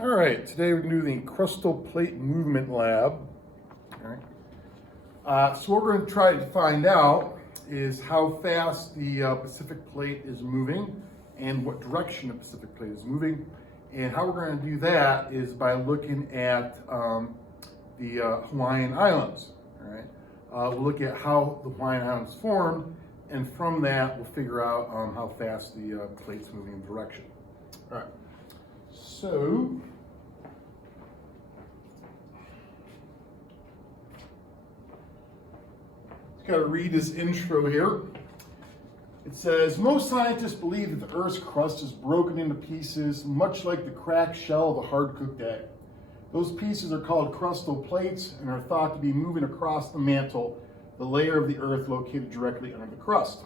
All right, today we're going to do the Crustal Plate Movement Lab. All right. So what we're going to try to find out is how fast the Pacific Plate is moving and what direction the Pacific Plate is moving. And how we're going to do that is by looking at the Hawaiian Islands. All right. We'll look at how the Hawaiian Islands formed, and from that we'll figure out how fast the plate's moving in direction. All right. So, got to read this intro here. It says, most scientists believe that the Earth's crust is broken into pieces, much like the cracked shell of a hard-cooked egg. Those pieces are called crustal plates and are thought to be moving across the mantle, the layer of the Earth located directly under the crust.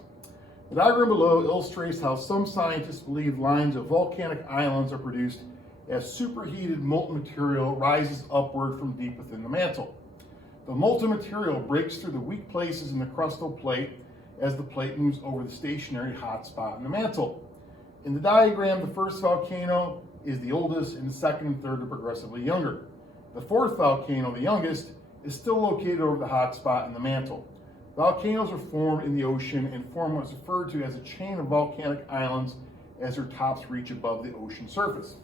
The diagram below illustrates how some scientists believe lines of volcanic islands are produced as superheated molten material rises upward from deep within the mantle. The molten material breaks through the weak places in the crustal plate as the plate moves over the stationary hot spot in the mantle. In the diagram, the first volcano is the oldest and the second and third are progressively younger. The fourth volcano, the youngest, is still located over the hot spot in the mantle. Volcanoes are formed in the ocean and form what is referred to as a chain of volcanic islands as their tops reach above the ocean surface.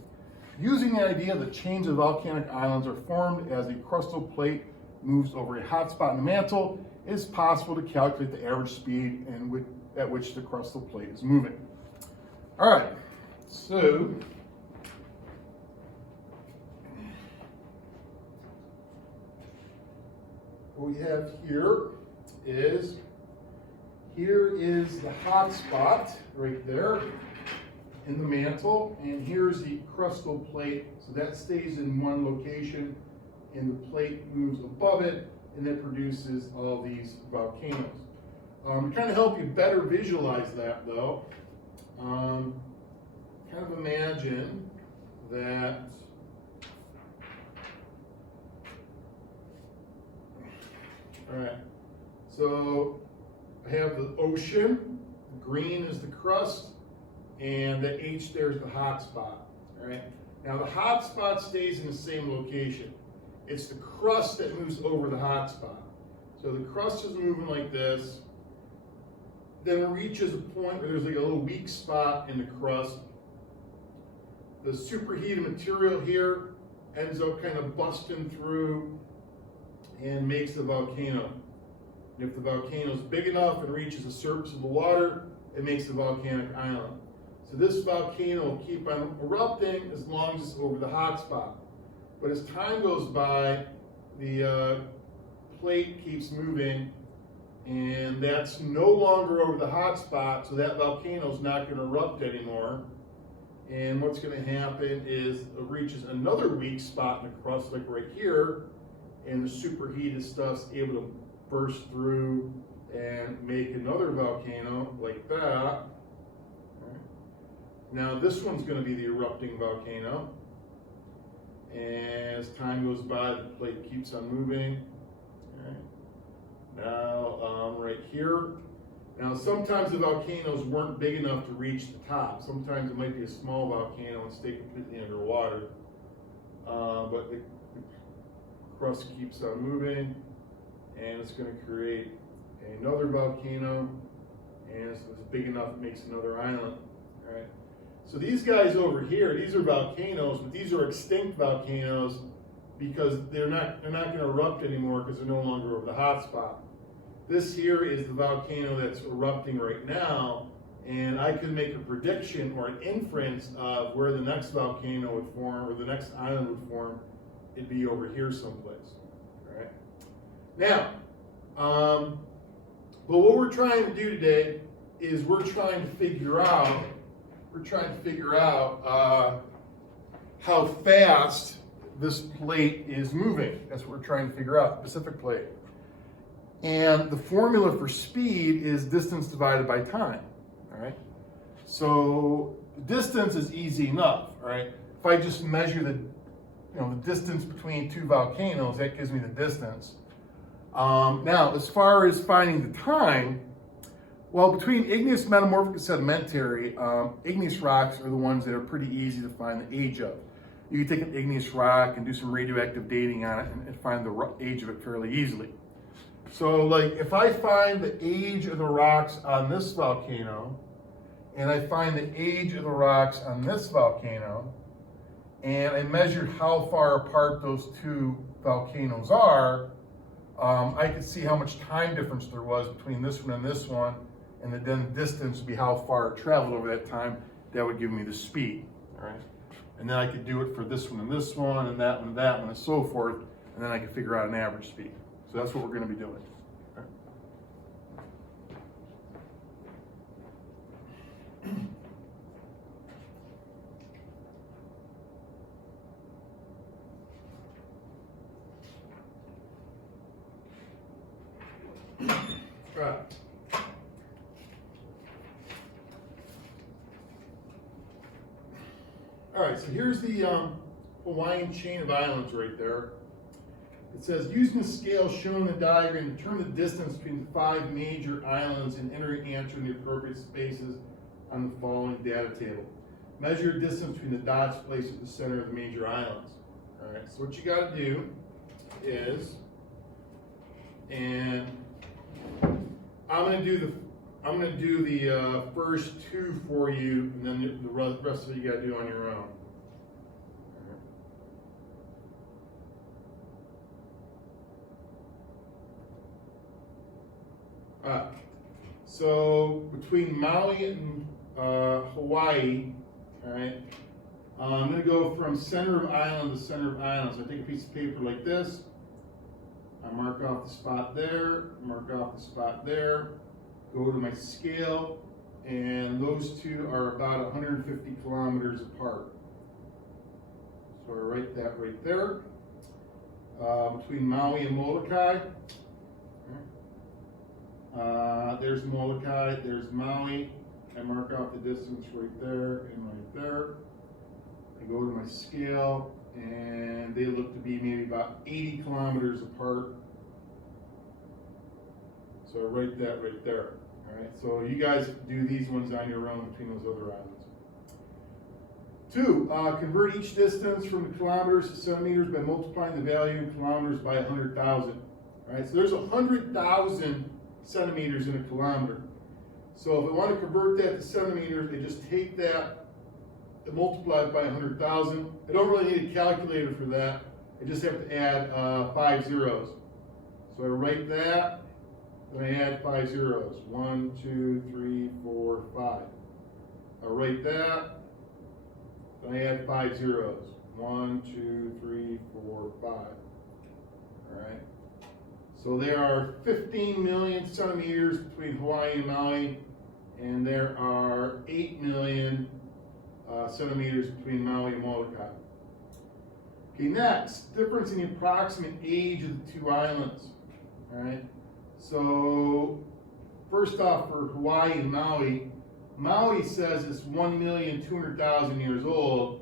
Using the idea that chains of volcanic islands are formed as the crustal plate moves over a hot spot in the mantle, it is possible to calculate the average speed at which the crustal plate is moving. All right, so what we have here is the hot spot right there in the mantle, and here's the crustal plate. So that stays in one location, and the plate moves above it, and it produces all these volcanoes. To kind of help you better visualize that, though, kind of imagine that all right, so I have the ocean, green is the crust, and the H there is the hot spot. All right, now the hot spot stays in the same location. It's the crust that moves over the hot spot. So the crust is moving like this, then it reaches a point where there's like a little weak spot in the crust. The superheated material here ends up kind of busting through and makes the volcano. And if the volcano is big enough and reaches the surface of the water, it makes the volcanic island. So this volcano will keep on erupting as long as it's over the hot spot. But as time goes by, the plate keeps moving, and that's no longer over the hot spot, so that volcano is not going to erupt anymore. And what's going to happen is it reaches another weak spot in the crust, like right here, and the superheated stuff's able to burst through and make another volcano like that. Now this one's going to be the erupting volcano. And as time goes by, the plate keeps on moving. All right. Now, right here. Now, sometimes the volcanoes weren't big enough to reach the top. Sometimes it might be a small volcano and stay completely underwater. But the crust keeps on moving, and it's going to create another volcano, and it's big enough it makes another island. All right. So these guys over here, these are volcanoes, but these are extinct volcanoes because they're not going to erupt anymore because they're no longer over the hot spot. This here is the volcano that's erupting right now, and I can make a prediction or an inference of where the next volcano would form or the next island would form. It'd be over here someplace. All right. Now, but what we're trying to do today is we're trying to figure out how fast this plate is moving. That's what we're trying to figure out, the Pacific Plate. And the formula for speed is distance divided by time, all right? So distance is easy enough, all right? If I just measure the distance between two volcanoes, that gives me the distance. Now, as far as finding the time, well, between igneous, metamorphic, and sedimentary, igneous rocks are the ones that are pretty easy to find the age of. you can take an igneous rock and do some radioactive dating on it and find the age of it fairly easily. So like if I find the age of the rocks on this volcano, and I find the age of the rocks on this volcano, and I measured how far apart those two volcanoes are, I could see how much time difference there was between this one and this one, and then the distance would be how far it traveled over that time. That would give me the speed, all right? And then I could do it for this one and this one, and that one, and so forth, and then I could figure out an average speed. So that's what we're going to be doing. Right. All right, so here's the Hawaiian chain of islands right there. It says, using the scale shown in the diagram, determine the distance between the 5 major islands and enter an answer in the appropriate spaces on the following data table. Measure the distance between the dots placed at the center of the major islands. All right, so what you got to do is, and I'm going to do the first 2 for you, and then the rest of it you got to do on your own. So between Maui and Hawaii, all right, I'm going to go from center of island to center of island. So I take a piece of paper like this. I mark off the spot there, mark off the spot there, go to my scale, and those two are about 150 kilometers apart. So I write that right there. Between Maui and Molokai, there's Molokai, there's Maui. I mark out the distance right there and right there. I go to my scale, and they look to be maybe about 80 kilometers apart. So I write that right there. All right, so you guys do these ones on your own between those other islands. 2, convert each distance from the kilometers to centimeters by multiplying the value in kilometers by 100,000. All right, so there's 100,000 centimeters in a kilometer. So if I want to convert that to centimeters, I just take that and multiply it by 100,000. I don't really need a calculator for that. I just have to add 5 zeros. So I write that, then I add 5 zeros. 1, 2, 3, 4, 5. I write that, then I add 5 zeros. 1, 2, 3, 4, 5. All right. So there are 15 million centimeters between Hawaii and Maui, and there are 8 million centimeters between Maui and Molokai. Okay, next, difference in the approximate age of the 2 islands. All right. So first off, for Hawaii and Maui, Maui says it's 1,200,000 years old.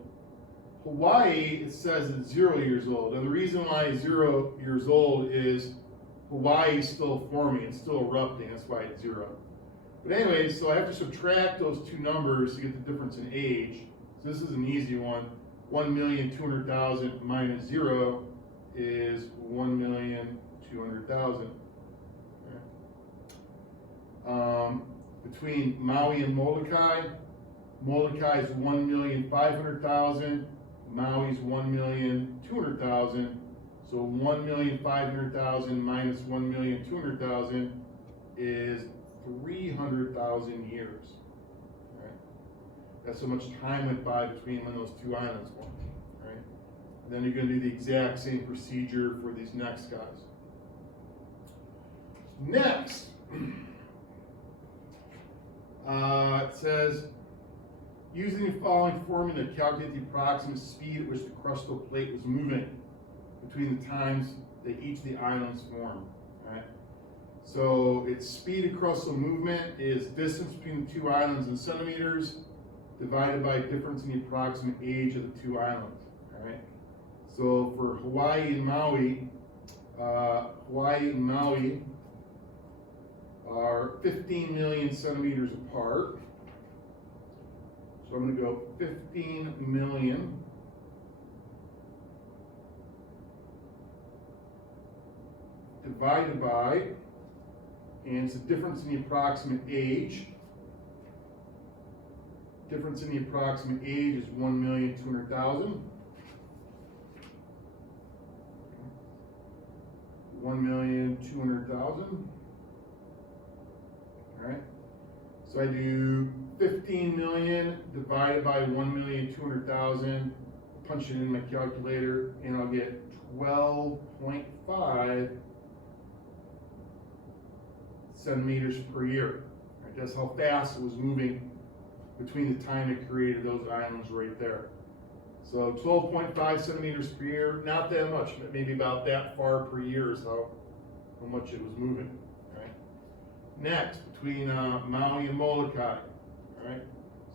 Hawaii, it says it's 0 years old. And the reason why it's 0 years old is Hawaii is still forming, it's still erupting, that's why it's 0. But anyway, so I have to subtract those 2 numbers to get the difference in age. So this is an easy one. 1,200,000 minus 0 is 1,200,000. Between Maui and Molokai, Molokai is 1,500,000, Maui's 1,200,000. So 1,500,000 minus 1,200,000 is 300,000 years. Right? That's how much time went by between when those 2 islands formed. Right? And then you're going to do the exact same procedure for these next guys. Next, it says, using the following formula to calculate the approximate speed at which the crustal plate was moving between the times that each of the islands formed. Right? So its speed of crustal movement is distance between the 2 islands in centimeters divided by difference in the approximate age of the 2 islands. All right? So for Hawaii and Maui are 15 million centimeters apart. So I'm going to go 15 million divided by, and it's the difference in the approximate age. Difference in the approximate age is 1,200,000. 1,200,000. All right. So I do 15 million divided by 1,200,000. Punch it in my calculator, and I'll get 12.5 centimeters per year. All right, that's how fast it was moving between the time it created those islands right there. So 12.5 centimeters per year, not that much, but maybe about that far per year is how much it was moving. All right. Next, between Maui and Molokai. All right.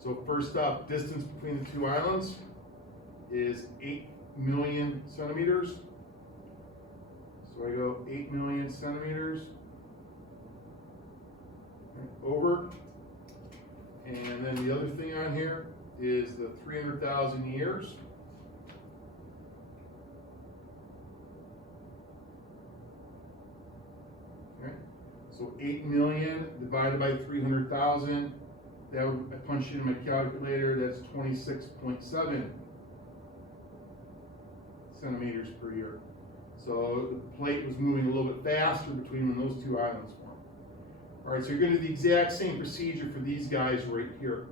So first up, distance between the two islands is 8 million centimeters. So I go 8 million centimeters over. And then the other thing on here is the 300,000 years. Okay. So 8 million divided by 300,000. That would, I punch it in my calculator, that's 26.7 centimeters per year. So the plate was moving a little bit faster between when those two islands formed. All right, so you're going to do the exact same procedure for these guys right here.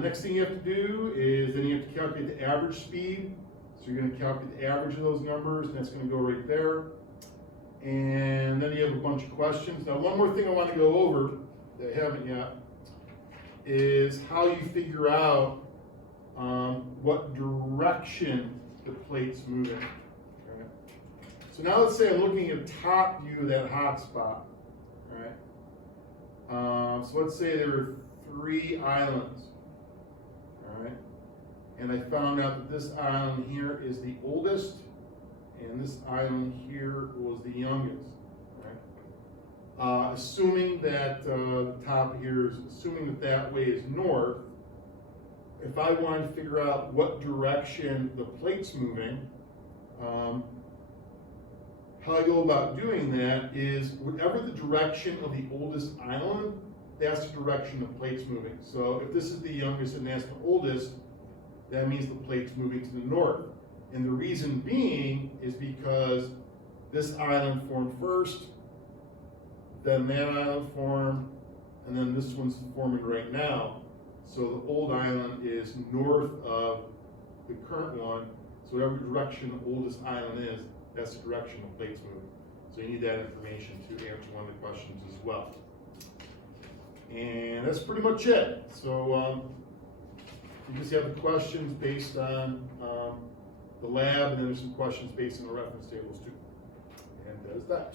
Next thing you have to do is then you have to calculate the average speed. So you're going to calculate the average of those numbers, and that's going to go right there. And then you have a bunch of questions. Now, one more thing I want to go over that I haven't yet is how you figure out what direction the plate's moving. Okay. So now let's say I'm looking at top view of that hot spot. Right. So let's say there were 3 islands. All right. And I found out that this island here is the oldest, and this island here was the youngest. Right. Assuming that the top here is, assuming that way is north, if I wanted to figure out what direction the plate's moving, how I go about doing that is whatever the direction of the oldest island, that's the direction the plate's moving. So if this is the youngest and that's the oldest, that means the plate's moving to the north. And the reason being is because this island formed first, then that island formed, and then this one's forming right now. So the old island is north of the current one. So whatever direction the oldest island is, that's the direction the plate's moving. So you need that information to answer one of the questions as well. And that's pretty much it. So you just have the questions based on the lab, and then there's some questions based on the reference tables too. And that is that.